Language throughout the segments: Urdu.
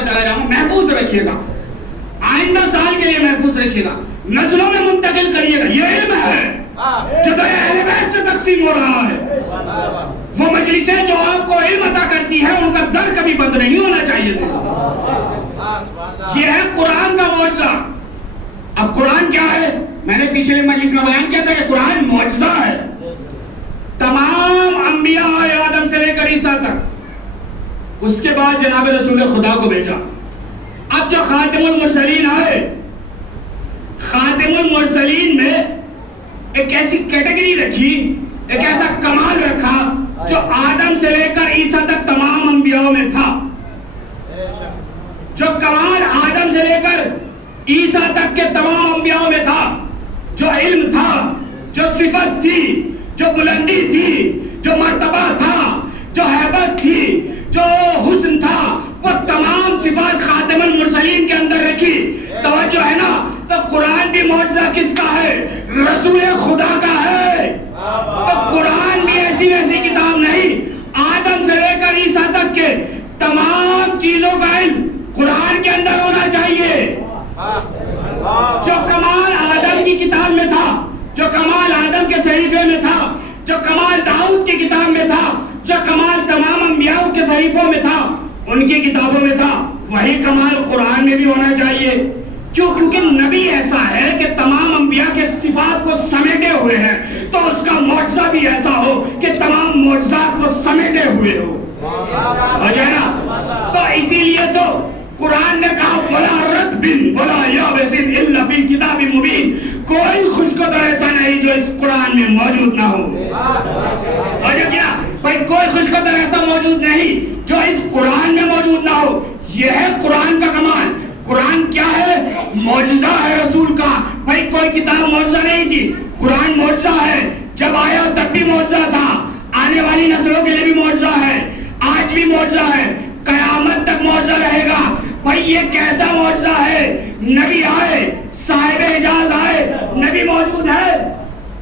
بتاتا چلا جاؤں، محفوظ رکھیے گا، آئندہ سال کے لیے محفوظ رکھیے گا، نسلوں میں منتقل کریے گا. یہ علم ہے جو اہل بیت سے تقسیم ہو رہا ہے. وہ مجلسیں جو آپ کو علم عطا کرتی ہے ان کا در کبھی بند نہیں ہونا چاہیے. یہ ہے قرآن کا معجزہ. اب قرآن کیا ہے؟ میں نے پچھلے مجلس میں بیان کیا تھا کہ قرآن معجزہ ہے. تمام انبیاء آدم سے لے کر عیسیٰ تک، اس کے بعد جناب رسول خدا کو بھیجا. اب جو خاتم المرسلین آئے، خاتم المرسلین میں ایک ایسی کیٹیگری رکھی، ایک ایسا کمال رکھا جو آدم سے لے کر عیسیٰ تک تمام انبیاء میں تھا. جو کمال آدم سے لے کر عیسیٰ تک کے تمام انبیاء میں تھا، جو علم تھا، جو صفت تھی، جو بلندی تھی، جو مرتبہ تھا، جو ہیبت تھی، جو حسن تھا، وہ تمام صفات خاتم المرسلین کے اندر رکھی. توجہ ہے نا؟ تو قرآن بھی معجزہ کس کا ہے؟ رسول خدا کا ہے. تو قرآن بھی ایسی ویسی کتاب نہیں. آدم سے لے کر عیسیٰ تک کے تمام چیزوں کا علم قرآن کے اندر ہونا چاہیے. جو کمال آدم کی کتاب میں تھا، جو کمال آدم کے صحیفے میں تھا، جو کمال داؤد کی کتاب میں تھا، جو کمال تمام انبیاء کے صحیفوں میں تھا، ان کی کتابوں میں تھا، وہی کمال قرآن میں بھی ہونا چاہیے. کیوں؟ کیونکہ نبی ایسا ہے کہ تمام انبیاء کے صفات کو سمیٹے ہوئے ہیں، تو اس کا معجزہ بھی ایسا ہو کہ تمام معجزات کو سمیٹے ہوئے ہو. ہے نا؟ تو اسی لیے تو قرآن نے کہا وَلَا رَتْبٍ وَلَا يَابِسٍ إِلَّا فِي كِتَابٍ مُبِينٍ. کوئی خوشخبر ایسا نہیں جو اس قرآن میں موجود نہ ہو. اور جو کیا بھائی کوئی خوشخبر ایسا موجود نہیں جو اس قرآن میں موجود نہ ہو. یہ ہے قرآن کا کمال. قرآن کیا ہے؟ معجزہ ہے رسول کا. بھائی کوئی کتاب معجزہ نہیں تھی، قرآن معجزہ ہے. جب آیا تب بھی معجزہ تھا، آنے والی نسلوں کے لیے بھی معجزہ ہے، آج بھی معجزہ ہے، قیامت تک معجزہ رہے گا. بھائی یہ کیسا معجزہ ہے؟ نبی آئے، صاحب اعجاز آئے، نبی موجود ہے؟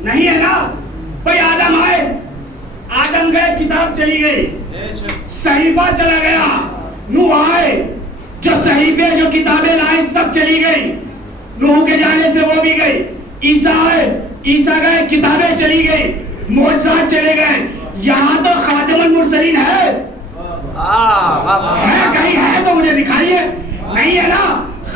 نہیں ہے نا. بھئی آدم آئے، آدم گئے، کتاب چلی گئی، صحیفہ چلا گیا. نوح آئے، جو صحیفے جو کتابیں لائے سب چلی گئی، نوح کے جانے سے وہ بھی گئی. عیسیٰ آئے، عیسیٰ گئے، کتابیں چلی گئی، معجزات چلے گئے. یہاں تو خاتم المرسلین ہے. کہیں ہے تو مجھے دکھائیے. نہیں ہے نا.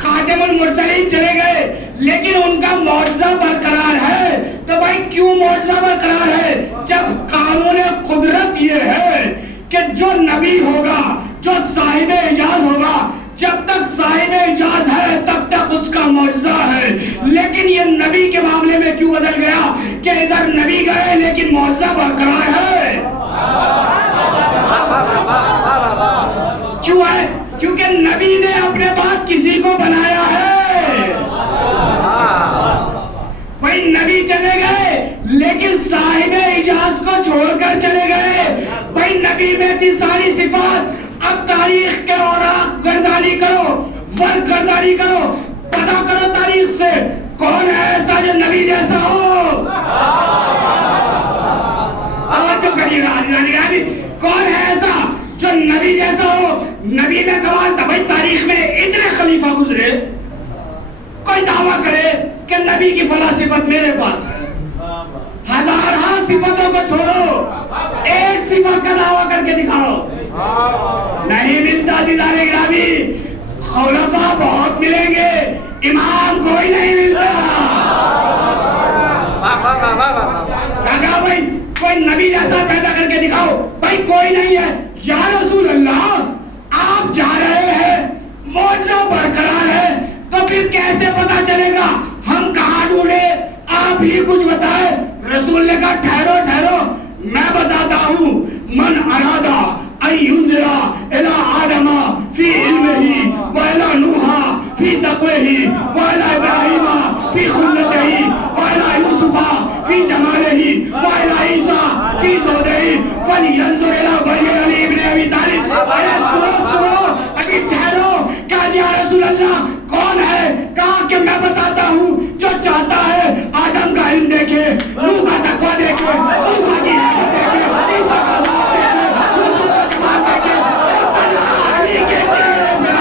خاتم المرسلین چلے گئے لیکن ان کا معجزہ برقرار ہے. تو بھائی کیوں معجزہ برقرار ہے؟ جب قانون قدرت یہ ہے کہ جو نبی ہوگا، جو صاحب اعجاز ہوگا، جب تک صاحب اعجاز ہے تب تک اس کا معجزہ ہے. لیکن یہ نبی کے معاملے میں کیوں بدل گیا کہ ادھر نبی گئے لیکن معجزہ برقرار ہے؟ کیوں ہے؟ کیونکہ نبی نے اپنے بعد کسی کو بنایا ہے. بھائی نبی چلے گئے لیکن صاحب اعجاز کو چھوڑ کر چلے گئے. بھائی نبی میں تھی ساری صفات. اب تاریخ کے اوراق گردانی کرو، ورق گردانی کرو، پتا کرو تاریخ سے کون ہے ایسا جو نبی جیسا ہو. توجہ کریے گا عزیزان گرامی، کون ہے ایسا جو نبی جیسا ہو؟ نبی میں کمال تھا. بھائی تاریخ میں اتنے خلیفہ گزرے، کوئی دعویٰ کرے کہ نبی کی فلاں صفت میرے پاس ہے. ہزارہ صفتوں کو چھوڑو، ایک صفت کا دعویٰ کر کے دکھاؤ. نہیں ملتا عزیزان گرامی. خلفاء بہت ملیں گے، امام کوئی نہیں ملتا. کہا بھائی کوئی نبی جیسا پیدا کر کے دکھاؤ. بھائی کوئی نہیں ہے. یا رسول اللہ آپ جا رہے ہیں، معجزہ برقرار ہے، تو پھر کیسے پتا چلے گا؟ ہم کہاں ڈھونڈے؟ آپ ہی کچھ بتائے. رسول نے کہا ٹھہرو ٹھہرو، میں بتاتا ہوں. من ارادہ ان ينظر الى آدم فی علمہ وإلى نوح فی تقویہ وإلى ابراہیم فی خلتہ وإلى یوسف فی جمالہ وإلى عیسیٰ فی زہدہ فلینظر الى بنی علی ابن ابی طالب. ارے سنو ابھی ٹھہرو. کہا یا رسول اللہ کون ہے؟ کہا کہ میں بتاتا ہوں. جو چاہتا ہے آدم کا علم دیکھے، نوح کا تقویٰ دیکھے، موسیٰ کی رحمت دیکھے، عیسیٰ کا ذات دیکھے، یوسف کا جمال دیکھے، علی کے چہرے میں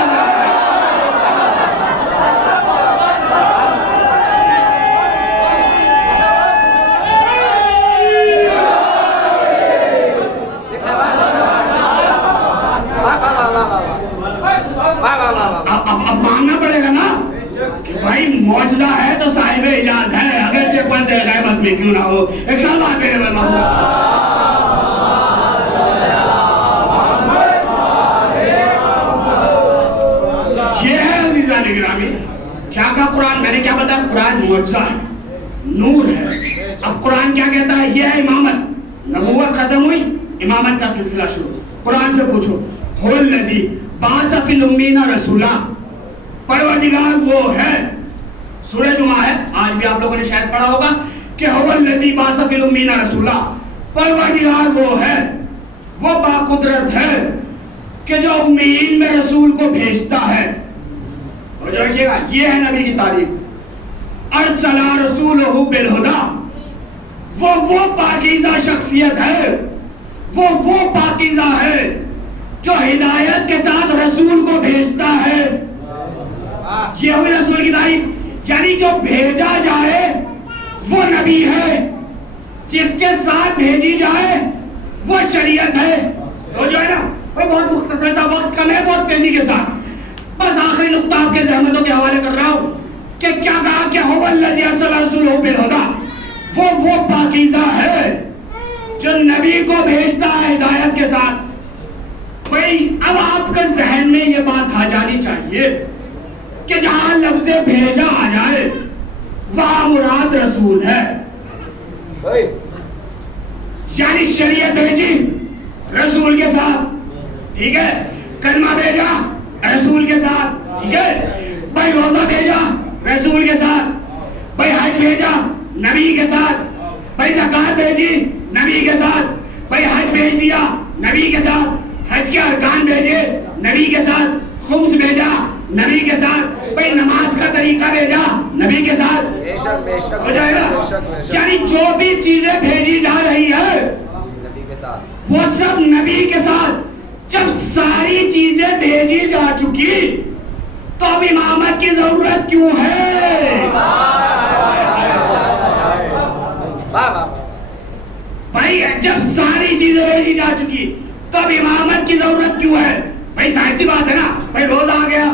سامنے کیوں نہ ہو. ایک سلام میرے محمد. یہ ہے عزیزان گرامی. کیا کہا قرآن؟ میں نے کیا بتایا؟ قرآن معجزہ ہے، نور ہے. اب قرآن کیا کہتا ہے؟ یہ ہے امامت. نبوت ختم ہوئی، امامت کا سلسلہ شروع. قرآن سے پوچھو هو الذی بعث فی الامیین رسولا. پروردگار وہ ہے. سورہ جمعہ ہے، آج بھی آپ لوگوں نے شاید پڑھا ہوگا کہ هو الذی بعث فی الامیین رسولا. پروردگار وہ ہے، وہ باقدرت ہے کہ جو امیین میں رسول کو بھیجتا ہے. اور جو رکھیے گا، یہ ہے نبی کی تعریف. ارسل رسولہ بالہدی. وہ پاکیزہ شخصیت ہے، وہ پاکیزہ ہے جو ہدایت کے ساتھ رسول کو بھیجتا ہے. یہ ہوئی رسول کی تعریف. یعنی جو بھیجا جائے وہ نبی ہے، جس کے ساتھ بھیجی جائے وہ شریعت ہے. تو جو ہے نا، بہت مختصر سا وقت کم ہے، بہت تیزی کے ساتھ بس آخری نقطہ آپ کے زحمتوں کے حوالے کر رہا ہوں کہ کیا کہا کہ هو الذی ارسل رسولہ بالہدی. وہ پاکیزہ ہے جو نبی کو بھیجتا ہے ہدایت کے ساتھ. بھئی اب آپ کے ذہن میں یہ بات آ جانی چاہیے کہ جہاں لفظ بھیجا آ جائے وہاں مراد رسول ہے. یعنی شریعت بھیجی رسول کے ساتھ، ٹھیک ہے. کلمہ بھیجا رسول کے ساتھ، ٹھیک ہے. بھائی روزہ بھیجا رسول کے ساتھ. بھائی حج بھیجا نبی کے ساتھ. بھائی زکات بھیجی نبی کے ساتھ. بھائی حج بھیج دیا نبی کے ساتھ. حج کے ارکان بھیجے نبی کے ساتھ. خمس بھیجا نبی کے ساتھ. بھائی نماز کا طریقہ بھیجا نبی کے ساتھ. ہو جائے گا. یعنی جو بھی چیزیں بھیجی جا رہی ہے وہ سب نبی کے ساتھ. جب ساری چیزیں بھیجی جا چکی تو اب امامت کی ضرورت کیوں ہے؟ بھائی جب ساری چیزیں بھیجی جا چکی تو اب امامت کی ضرورت کیوں ہے؟ بھائی سائنسی بات ہے نا. بھائی روزہ آ گیا،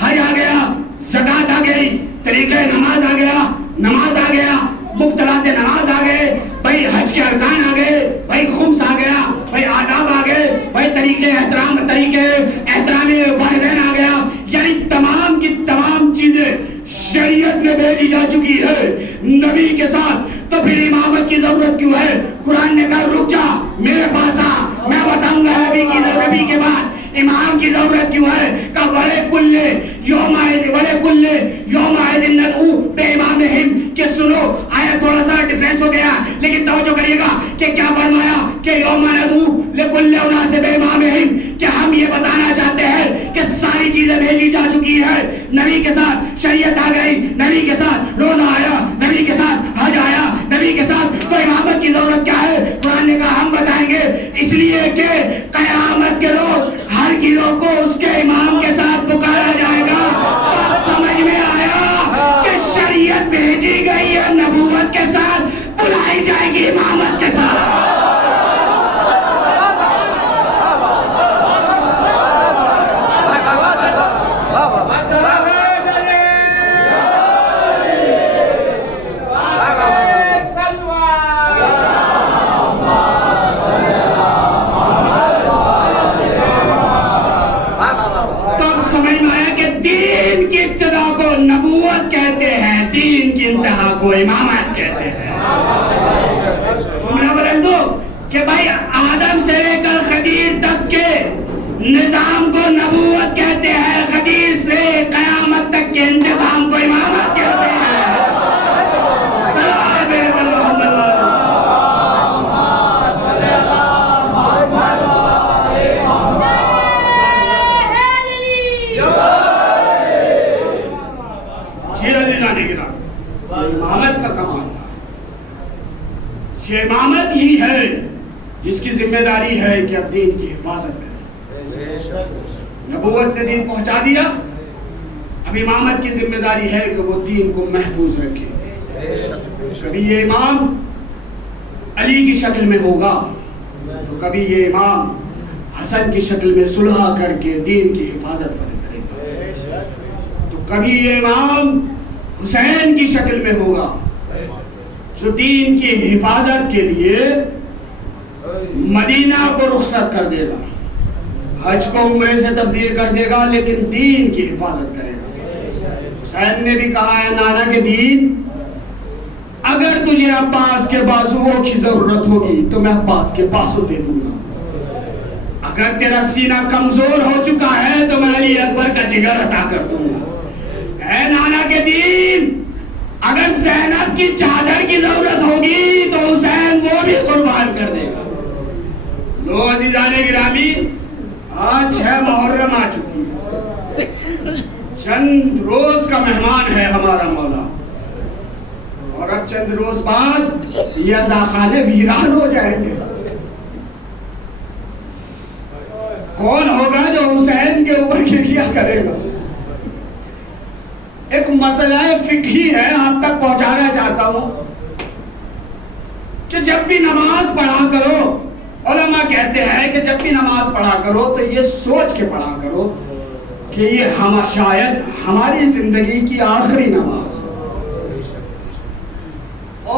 حج آ گیا، زکات آ گئی، طریقہ نماز آ گیا، نماز آ گیا، مبتلات نماز آ گئے، بھائی حج کے ارکان آ گئے، بھائی خمس آ گیا، بھائی آداب آ گئے، بھائی طریقے احترام والدین آ گیا. یعنی تمام کی تمام چیزیں شریعت میں بھیجی جا چکی ہے نبی کے ساتھ. تو پھر امامت کی ضرورت کیوں ہے؟ قرآن نے کہا رک جا میرے پاس آ، میں بتاؤں گا نبی کے بعد امام کی ضرورت کیوں ہے. کہ وَلِكُلِّ يَوْمَئِذٍ نَدْعُو بِإِمَامِهِمْ. کہ سنو آیت تھوڑا سا ڈیفرنس ہو گیا لیکن توجہ کریے گا کہ کیا فرمایا کہ یوم ندعو لِكُلِّ أُنَاسٍ بِإِمَامِهِمْ. کہ ہم یہ بتانا چاہتے ہیں کہ ساری چیزیں بھیجی جا چکی ہے نبی کے ساتھ. شریعت آ گئی نبی کے ساتھ، روزہ آیا نبی کے ساتھ، حج آیا نبی کے ساتھ. تو امامت کی ضرورت کیا ہے؟ قرآن نے کہا ہم بتائیں گے. اس لیے کہ قیامت کے روز ہر گروہ کو اس کے امام کے ساتھ پکارا جائے گا. تو سمجھ میں آیا کہ شریعت بھیجی گئی ہے نبوت کے ساتھ، بلائی جائے گی امامت کے ساتھ. نبوت کہتے ہیں، دین کی انتہا کو امامت کہتے ہیں. تمہیں بلند دو کہ بھائی آدم سے لے کر خدیر تک کے نظام کو نبوت کہتے ہیں، خدیر سے قیامت تک کے انتظام کو امامت کہتے ہیں. سلام میرے امامت کا کمال تھا. یہ امامت ہی ہے جس کی ذمہ داری ہے کہ اب دین کی حفاظت کرے. نبوت نے دین پہنچا دیا، اب امامت کی ذمہ داری ہے کہ وہ دین کو محفوظ رکھے. کبھی یہ امام علی کی شکل میں ہوگا تو کبھی یہ امام حسن کی شکل میں صلح کر کے دین کی حفاظت کرے گا، تو کبھی یہ امام حسین کی شکل میں ہوگا جو دین کی حفاظت کے لیے مدینہ کو رخصت کر دے گا، حج کو عمرے سے تبدیل کر دے گا، لیکن دین کی حفاظت کرے گا۔ حسین نے بھی کہا ہے نانا کہ دین، اگر تجھے عباس کے بازوؤں کی ضرورت ہوگی تو میں عباس کے بازو دے دوں گا، اگر تیرا سینہ کمزور ہو چکا ہے تو میں علی اکبر کا جگر عطا کر دوں گا۔ اے نانا کے دین، اگر زینب کی چادر کی ضرورت ہوگی تو حسین وہ بھی قربان کر دے گا۔ لو عزیزان گرامی، آج 6 محرم آ چکی ہے، چند روز کا مہمان ہے ہمارا مولا، اور اب چند روز بعد یہ عزاخانے ویران ہو جائیں گے۔ کون ہوگا جو حسین کے اوپر گریا کرے گا؟ ایک مسئلہ فقہی ہے، آپ تک پہنچانا چاہتا ہوں کہ جب بھی نماز پڑھا کرو، علماء کہتے ہیں کہ جب بھی نماز پڑھا کرو تو یہ سوچ کے پڑھا کرو کہ یہ شاید ہماری زندگی کی آخری نماز،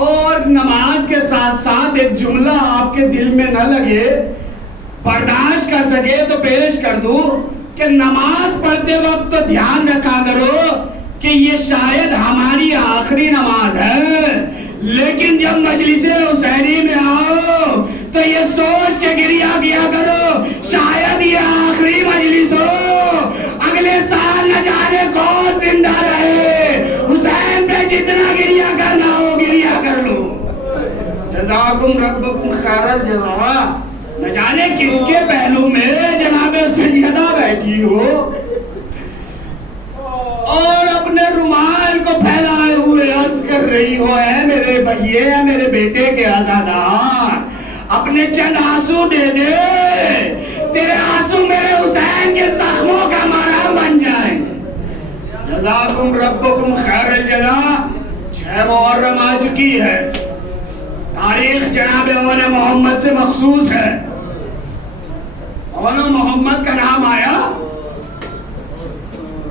اور نماز کے ساتھ ساتھ ایک جملہ آپ کے دل میں نہ لگے، برداشت کر سکے تو پیش کر دوں کہ نماز پڑھتے وقت تو دھیان رکھا کرو کہ یہ شاید ہماری آخری نماز ہے، لیکن جب مجلس حسینی میں آؤ تو یہ سوچ کے گریا کیا کرو شاید یہ آخری مجلس ہو، اگلے سال نہ جانے کون زندہ رہے، حسین پہ جتنا گریا کرنا ہو گریا کر لو۔ جزاکم ربکم خیر الجزا۔ نہ جانے کس کے پہلو میں جناب سیدہ بیٹھی ہو اور اپنے رومال کو پھیلائے ہوئے عرض کر رہی ہو، اے میرے بھائیے، اے میرے بیٹے کے عزادار، اپنے چند آنسو دے دے، تیرے آنسو میرے حسین کے زخموں کا مرہم بن جائیں۔ جزاکم ربکم خیر الجزا۔ 6 محرم آ چکی ہے، تاریخ جناب اول محمد سے مخصوص ہے، اول محمد کا نام آیا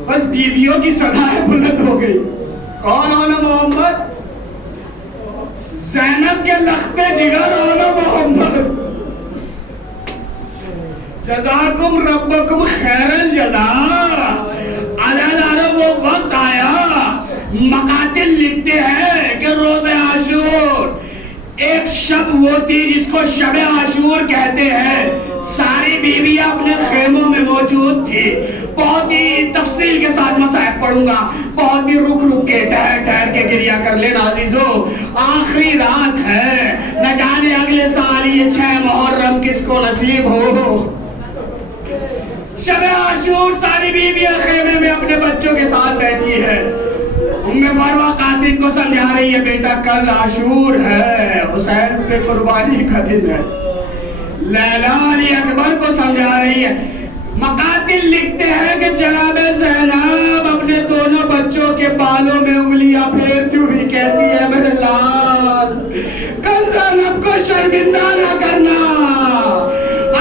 بس بیویوں کی صدائیں بلند ہو گئی۔ کون اول محمد؟ زینب کے لخت جگر اول محمد۔ جزاکم ربکم خیر الجزا۔ عزیزانو، وہ وقت آیا، مقاتل لکھتے ہیں کہ روز عاشور ایک شب وہ تھی جس کو شب عاشور کہتے ہیں، ساری بیویاں اپنے خیموں میں موجود تھی۔ بہت ہی تفصیل کے ساتھ مسائل پڑھوں گا، بہت ہی رک رک کے ٹھہر ٹھہر کے گریا کر لینا عزیزو، آخری رات ہے، نہ جانے اگلے سال یہ 6 محرم کس کو نصیب ہو۔ شب عاشور ساری بیویاں خیمے میں اپنے بچوں کے ساتھ بیٹھی ہے، فروہ قاسم کو سمجھا رہی ہے، بیٹا کل عاشور ہے، حسین پہ قربانی کا دن ہے۔ لیلا علی اکبر کو سمجھا رہی ہے۔ مقاتل لکھتے ہیں کہ جناب زینب اپنے دونوں بچوں کے بالوں میں انگلیاں پھیرتی ہوئی کہتی ہے، میرے لال کل زینب کو شرمندہ نہ کرنا،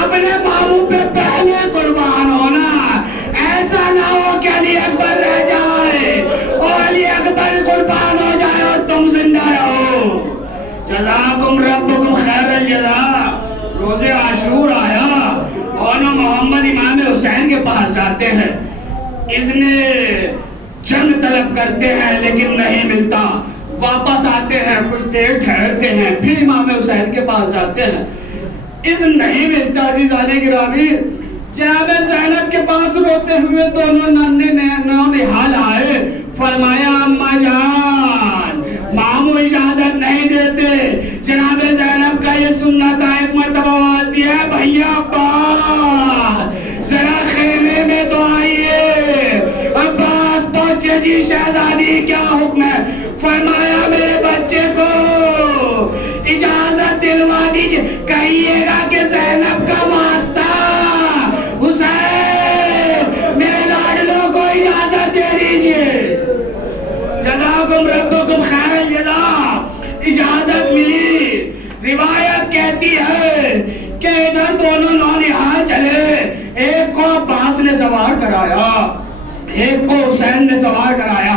اپنے ماموں پہ پہلے قربان ہونا، ایسا نہ ہو کہ علی اکبر رہ جائے اور علی اکبر قربان ہو جائے اور تم زندہ رہو۔ جزاکم ربکم خیر الجزا۔ روز عاشور آیا اور محمد امام حسین کے پاس جاتے ہیں، اس نے جنگ طلب کرتے ہیں لیکن نہیں ملتا، واپس آتے ہیں، کچھ دیر ٹھہرتے ہیں، پھر امام حسین کے پاس جاتے ہیں، اس نہیں ملتا۔ عزیزان گرامی، جناب زینب کے پاس روتے ہوئے دونوں نونہال آئے، فرمایا اماں جان ماموں اجازت نہیں دیتے، جناب زینب کا یہ سننا تھا، ایک مرتبہ آواز دیا ہے، بھیا عباس ذرا خیمے میں تو آئیے۔ عباس پہنچے، جی شہزادی کیا حکم ہے؟ فرمایا میرے بچے کو اجازت دلوا دیجئے، کہیے گا کہ زینب کا واسطہ حسین میرے لاڈلوں کو اجازت دے دیجئے۔ جزاکم ربکم خیر الجزا۔ اجازت ملی۔ روایت کہتی ہے کہ ادھر دونوں نونہال چلے، ایک کو عباس نے سوار کرایا، ایک کو حسین نے سوار کرایا،